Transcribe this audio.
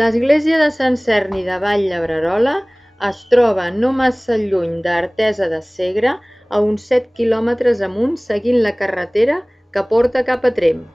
L'església de Sant Cerni de Vall-Llebrerola es troba no massa lluny d'Artesa de Segre, a uns 7 quilòmetres amunt seguint la carretera que porta cap a Tremp.